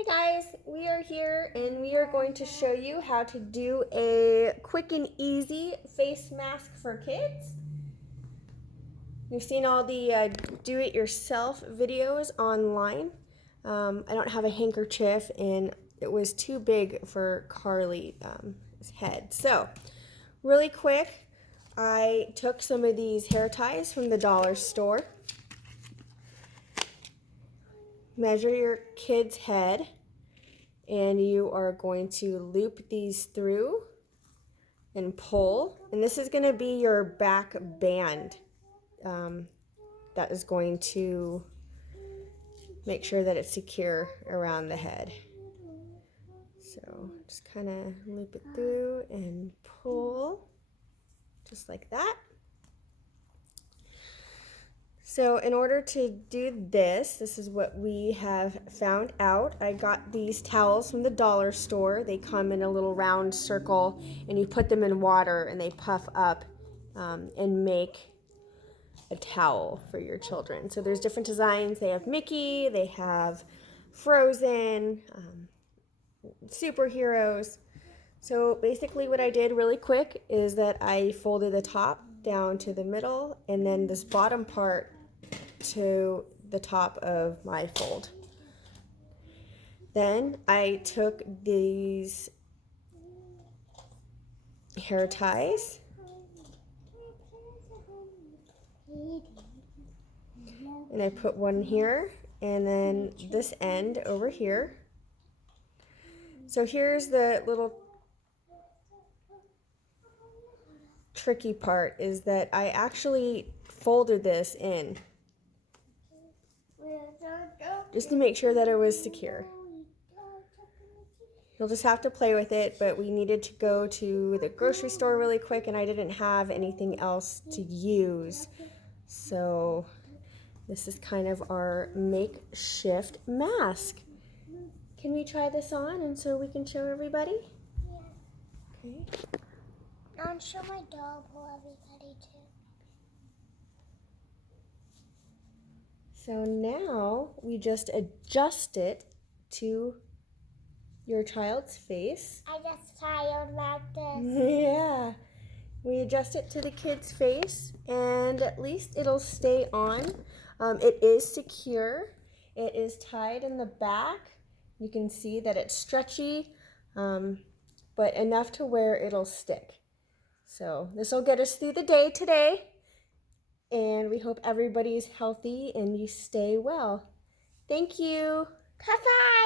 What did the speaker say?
Hey guys, we are here and we are going to show you how to do a quick and easy face mask for kids. You've seen all the do-it-yourself videos online. I don't have a handkerchief and it was too big for Karli's head. So, really quick, I took some of these hair ties from the dollar store. Measure your kid's head and you are going to loop these through and pull. And this is going to be your back band that is going to make sure that it's secure around the head. So just kind of loop it through and pull just like that. So in order to do this, this is what we have found out. I got these towels from the dollar store. They come in a little round circle and you put them in water and they puff up and make a towel for your children. So there's different designs. They have Mickey, they have Frozen, superheroes. So basically what I did really quick is that I folded the top down to the middle and then this bottom part to the top of my fold. Then I took these hair ties and I put one here and then this end over here. So here's the little tricky part, is that I actually folded this in just to make sure that it was secure. You'll just have to play with it, but we needed to go to the grocery store really quick and I didn't have anything else to use. So this is kind of our makeshift mask. Can we try this on and so we can show everybody? Yeah. Okay. I'll show my dog for everybody too. So now we just adjust it to your child's face. I just tired like this. Yeah. We adjust it to the kid's face and at least it'll stay on. It is secure. It is tied in the back. You can see that it's stretchy, but enough to where it'll stick. So this will get us through the day today. And we hope everybody's healthy and you stay well. Thank you. Bye-bye.